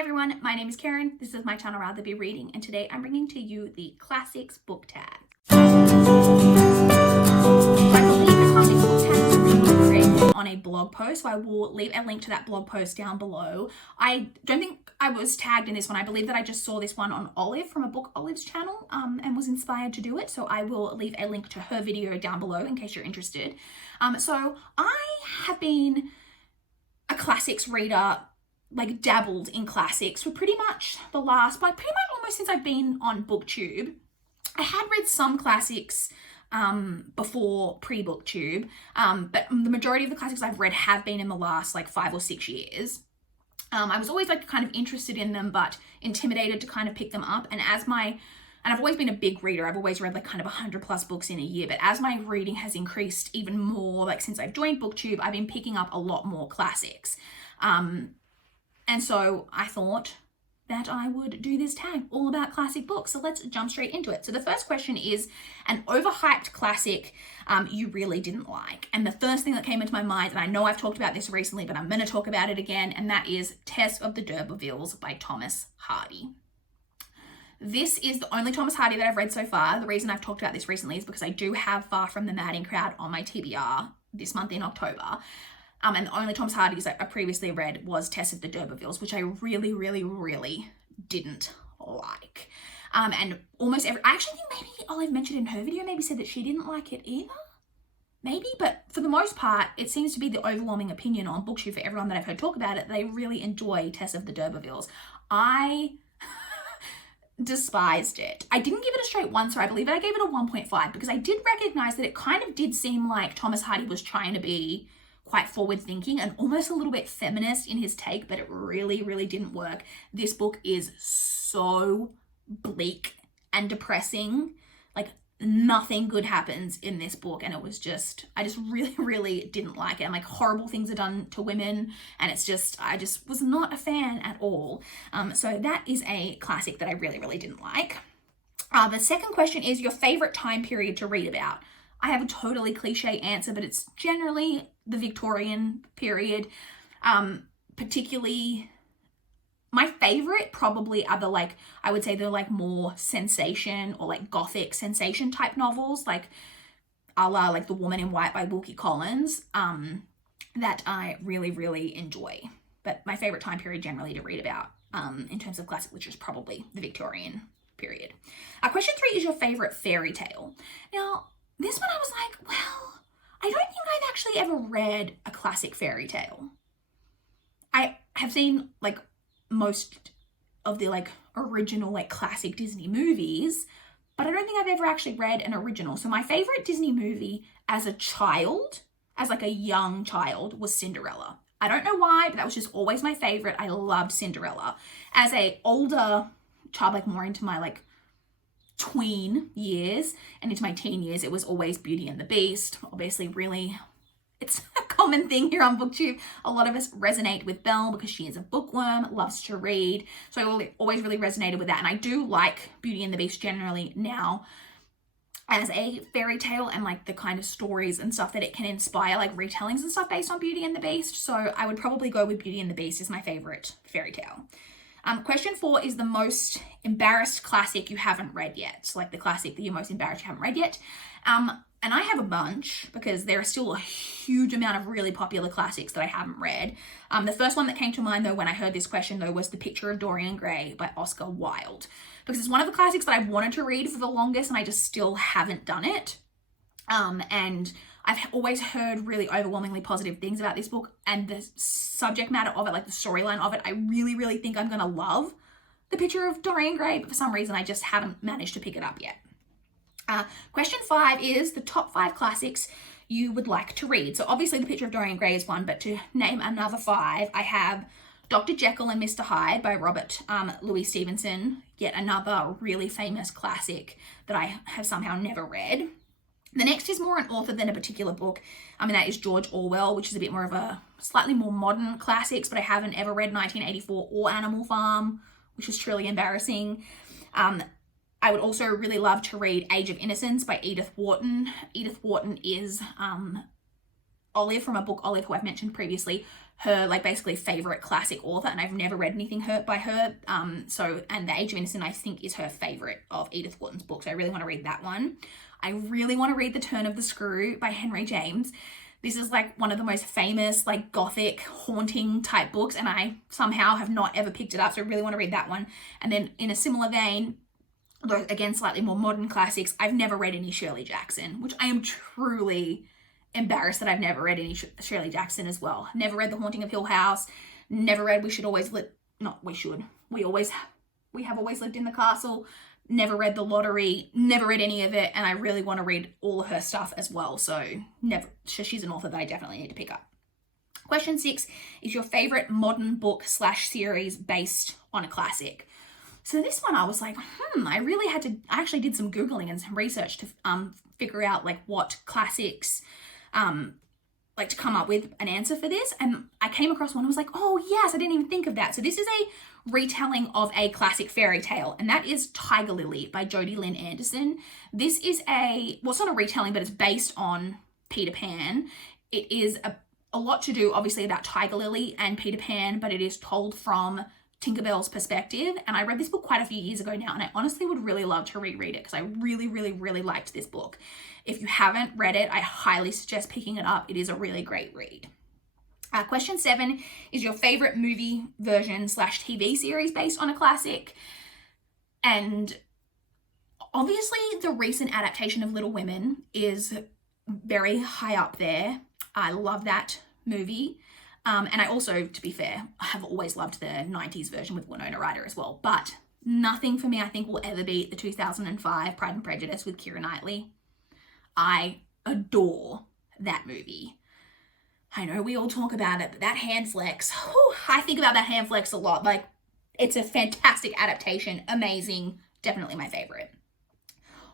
Hi everyone, my name is Karen. This is my channel RatherBeReading, and today I'm bringing to you the Classics book tag. I believe the Classics book tag was originally created on a blog post, so I will leave a link to that blog post down below. I don't think I was tagged in this one. I believe that I just saw this one on Olive from a Book Olive's channel and was inspired to do it, so I will leave a link to her video down below in case you're interested. So I have been a classics reader, like dabbled in classics for pretty much almost since I've been on BookTube. I had read some classics before pre-BookTube, but the majority of the classics I've read have been in the last like 5 or 6 years. I was always like kind of interested in them, but intimidated to kind of pick them up. And I've always been a big reader. I've always read like kind of 100+ books in a year, but as my reading has increased even more, like since I've joined BookTube, I've been picking up a lot more classics. And so I thought that I would do this tag all about classic books. So let's jump straight into it. So the first question is an overhyped classic you really didn't like. And the first thing that came into my mind, and I know I've talked about this recently, but I'm going to talk about it again, and that is Tess of the D'Urbervilles by Thomas Hardy. This is the only Thomas Hardy that I've read so far. The reason I've talked about this recently is because I do have Far From the Madding Crowd on my TBR this month in October. And the only Thomas Hardy's I previously read was Tess of the D'Urbervilles, which I really, really, really didn't like. And almost I actually think maybe Olive mentioned in her video, maybe said that she didn't like it either. Maybe, but for the most part, it seems to be the overwhelming opinion on BookTube for everyone that I've heard talk about it. They really enjoy Tess of the D'Urbervilles. I despised it. I didn't give it a straight 1 star. I believe I gave it a 1.5 because I did recognize that it kind of did seem like Thomas Hardy was trying to be quite forward thinking and almost a little bit feminist in his take, but it really, really didn't work. This book is so bleak and depressing. Like nothing good happens in this book, and it was just, I just really, really didn't like it. And like horrible things are done to women, and it's just, I just was not a fan at all. So that is a classic that I really, really didn't like. The second question is your favorite time period to read about. I have a totally cliche answer, but it's generally the Victorian period. Particularly, my favorite probably are I would say they're like more sensation or like gothic sensation type novels, like a la like The Woman in White by Wilkie Collins, that I really, really enjoy. But my favorite time period generally to read about in terms of classic literature is probably the Victorian period. Question 3 is your favorite fairy tale. Now, this one I was like, well, I don't think I've actually ever read a classic fairy tale. I have seen like most of the like original like classic Disney movies, but I don't think I've ever actually read an original. So my favorite Disney movie as a child, as like a young child, was Cinderella. I don't know why, but that was just always my favorite. I loved Cinderella. As a older child, like more into my like tween years and into my teen years, it was always Beauty and the Beast. Obviously, really, it's a common thing here on BookTube. A lot of us resonate with Belle because she is a bookworm, loves to read. So I always really resonated with that. And I do like Beauty and the Beast generally now as a fairy tale and like the kind of stories and stuff that it can inspire, like retellings and stuff based on Beauty and the Beast. So I would probably go with Beauty and the Beast as my favorite fairy tale. Question 4 is the most embarrassed classic you haven't read yet. So like the classic that you're most embarrassed you haven't read yet. And I have a bunch because there are still a huge amount of really popular classics that I haven't read. The first one that came to mind though when I heard this question though was The Picture of Dorian Gray by Oscar Wilde. Because it's one of the classics that I've wanted to read for the longest and I just still haven't done it. And I've always heard really overwhelmingly positive things about this book, and the subject matter of it, like the storyline of it, I really, really think I'm going to love The Picture of Dorian Gray, but for some reason I just haven't managed to pick it up yet. Question 5 is the top 5 classics you would like to read. So obviously The Picture of Dorian Gray is one, but to name another 5, I have Dr. Jekyll and Mr. Hyde by Robert Louis Stevenson, yet another really famous classic that I have somehow never read. The next is more an author than a particular book. That is George Orwell, which is a bit more of a slightly more modern classics, but I haven't ever read 1984 or Animal Farm, which is truly embarrassing. I would also really love to read Age of Innocence by Edith Wharton. Edith Wharton is Olive from a Book Olive, who I've mentioned previously, her like basically favorite classic author, and I've never read anything by her. And The Age of Innocence, I think, is her favorite of Edith Wharton's books. So I really want to read that one. I really want to read The Turn of the Screw by Henry James. This is like one of the most famous like gothic haunting type books, and I somehow have not ever picked it up, so I really want to read that one. And then in a similar vein, although again slightly more modern classics, I've never read any Shirley Jackson, which I am truly embarrassed that I've never read any Shirley Jackson as well. Never read The Haunting of Hill House, never read We Have Always Lived in the Castle, never read The Lottery, never read any of it, and I really want to read all of her stuff as well. So she's an author that I definitely need to pick up. Question 6 is your favorite modern book / series based on a classic. So this one I was like, I actually did some Googling and some research to figure out like what classics, like to come up with an answer for this. And I came across one, I was like, oh yes, I didn't even think of that. So this is a retelling of a classic fairy tale, and that is Tiger Lily by Jodi Lynn Anderson. This is it's not a retelling, but it's based on Peter Pan. It is a lot to do obviously about Tiger Lily and Peter Pan, but it is told from Tinkerbell's perspective. And I read this book quite a few years ago now, and I honestly would really love to reread it because I really, really, really liked this book. If you haven't read it, I highly suggest picking it up. It is a really great read. Question 7 is your favorite movie version / TV series based on a classic. And obviously the recent adaptation of Little Women is very high up there. I love that movie. And I also, to be fair, have always loved the 90s version with Winona Ryder as well. But nothing for me, I think, will ever beat the 2005 Pride and Prejudice with Keira Knightley. I adore that movie. I know we all talk about it, but that hand flex, I think about that hand flex a lot. Like, it's a fantastic adaptation, amazing, definitely my favorite.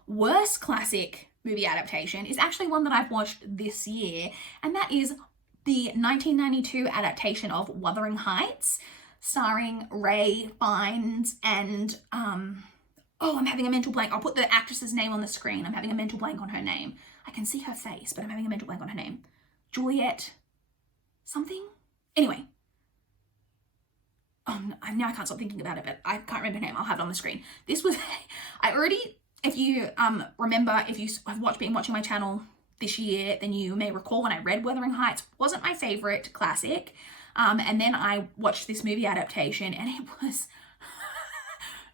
Worst classic movie adaptation is actually one that I've watched this year, and that is the 1992 adaptation of Wuthering Heights, starring Ray Fiennes and, I'm having a mental blank. I'll put the actress's name on the screen. I'm having a mental blank on her name. I can see her face, but I'm having a mental blank on her name. Juliet something? Anyway. Now I can't stop thinking about it, but I can't remember her name. I'll have it on the screen. This was, if you remember, if you have been watching my channel this year, then you may recall when I read Wuthering Heights wasn't my favorite classic. And then I watched this movie adaptation and it was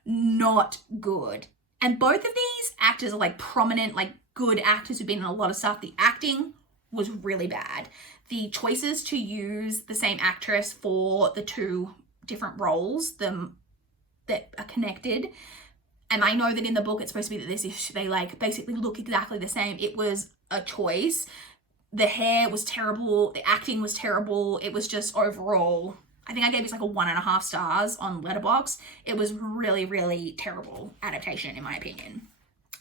not good. And both of these actors are like prominent, like good actors who've been in a lot of stuff. The acting was really bad. The choices to use the same actress for the two different roles that are connected. And I know that in the book it's supposed to be that they like basically look exactly the same. It was a choice. The hair was terrible. The acting was terrible. It was just overall, I think I gave this like a 1.5 stars on Letterboxd. It was really, really terrible adaptation in my opinion.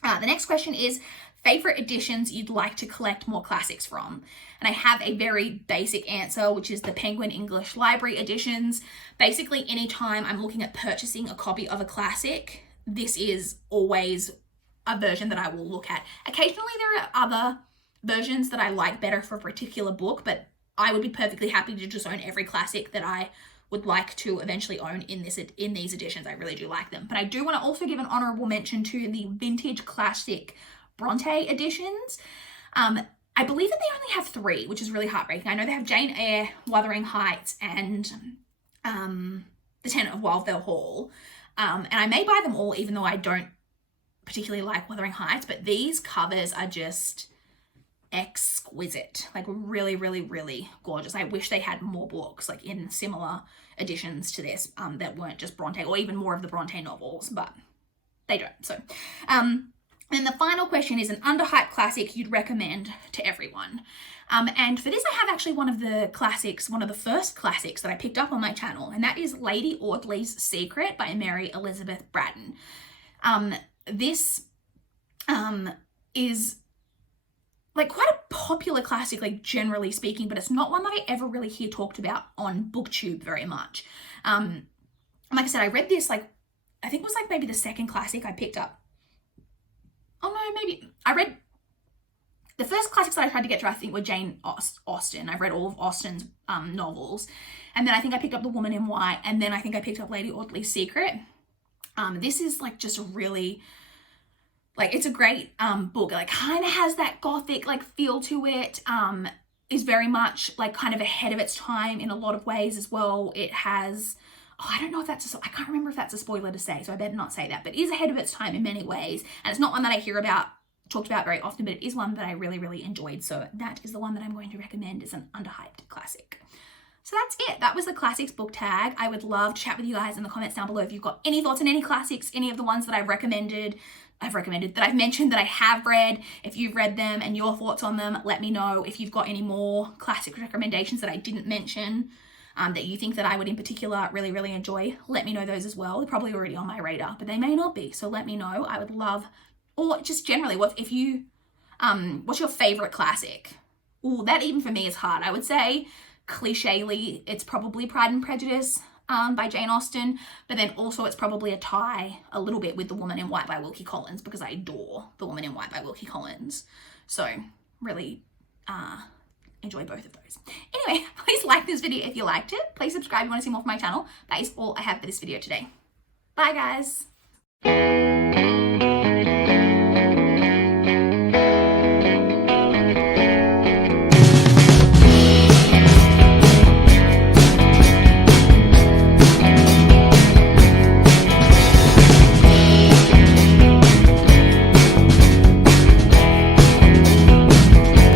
The next question is favorite editions you'd like to collect more classics from. And I have a very basic answer, which is the Penguin English Library editions. Basically, anytime I'm looking at purchasing a copy of a classic, this is always a version that I will look at. Occasionally there are other versions that I like better for a particular book, but I would be perfectly happy to just own every classic that I would like to eventually own in these editions. I really do like them. But I do want to also give an honorable mention to the vintage classic Bronte editions. I believe that they only have 3, which is really heartbreaking. I know they have Jane Eyre, Wuthering Heights, and The Tenant of Wildfell Hall. And I may buy them all, even though I don't particularly like Wuthering Heights, but these covers are just exquisite, like really, really, really gorgeous. I wish they had more books like in similar editions to this that weren't just Bronte or even more of the Bronte novels, but they don't. So then the final question is an underhyped classic you'd recommend to everyone. And for this I have actually one of the first classics that I picked up on my channel, and that is Lady Audley's Secret by Mary Elizabeth Braddon. This is like quite a popular classic, like generally speaking, but it's not one that I ever really hear talked about on BookTube very much. Like I said, I read this I think it was maybe the second classic I picked up. Oh no, maybe I read the first classics that I tried to get to, I think, were Jane Austen. I've read all of Austen's novels. And then I think I picked up The Woman in White. And then I think I picked up Lady Audley's Secret. This is like just a really, like, it's a great book. It like kind of has that gothic like feel to it. Is very much like kind of ahead of its time in a lot of ways as well. It has, I don't know if that's, I can't remember if that's a spoiler to say, so I better not say that, but it is ahead of its time in many ways. And it's not one that I hear about, talked about very often, but it is one that I really, really enjoyed. So that is the one that I'm going to recommend as an underhyped classic. So that's it. That was the classics book tag. I would love to chat with you guys in the comments down below if you've got any thoughts on any classics, any of the ones that I've recommended, that I've mentioned, that I have read. If you've read them and your thoughts on them, let me know. If you've got any more classic recommendations that I didn't mention, that you think that I would in particular really, really enjoy, let me know those as well. They're probably already on my radar, but they may not be. So let me know. I would love, or just generally, what's your favorite classic? Ooh, that even for me is hard. I would say clichely, it's probably Pride and Prejudice by Jane Austen, but then also it's probably a tie a little bit with The Woman in White by Wilkie Collins, because I adore The Woman in White by Wilkie Collins. So really enjoy both of those. Anyway, please like this video if you liked it. Please subscribe if you want to see more from my channel. That is all I have for this video today. Bye guys.